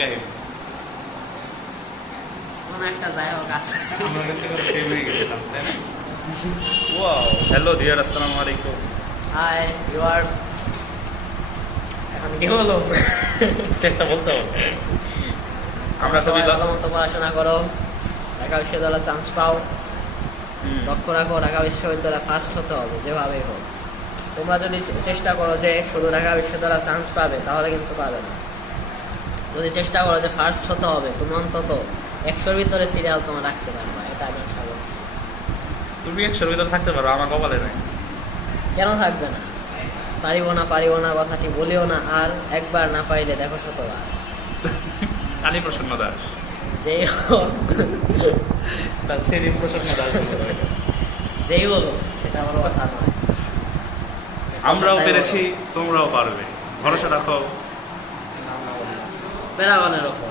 কাহিনী? কোনো একটা যাই হোক আছে। আমরা কিন্তু করে ফেমে গেছিলাম, তাই না? ওয়াও, হ্যালো ডিয়ার, আসসালামু আলাইকুম। হাই ভিউয়ার্স, এখন কি হলো? সেটা বলতে হবে। আমরা সবাই ভালো মতো পড়াশোনা করো, ঢাকা বিশ্ববিদ্যালয়ে চান্স পাও, লক্ষ্য রাখো ঢাকা বিশ্ববিদ্যালয়ে ফার্স্ট হতে হবে যেভাবেই হোক। তোমরা যদি চেষ্টা করো যে শুধু ঢাকা বিশ্ববিদ্যালয়ে চান্স পাবে, তাহলে কিন্তু পাবে না। যদি চেষ্টা করো যে ফার্স্ট হতে হবে, তুমি অন্তত 100-র ভিতরে সিরিয়াল তোমার রাখতে পারবা, এটা আমি আশা করছি। তুমি 100-র ভিতরে থাকতে পারো, আমার কপালে নাই। কেন থাকবে না? পারিব না কথাটি বলিও না, আর একবার না পাইলে দেখো শতবার। কালী প্রসন্ন দাস, যেই হোক, তার সেদিন প্রসন্ন দাস বলে। যেই হলো সেটা বড় কথা নয়। আমরাও পেরেছি, তোমরাও পারবে, ভরসা রাখো। প্যারাগনের ওপর।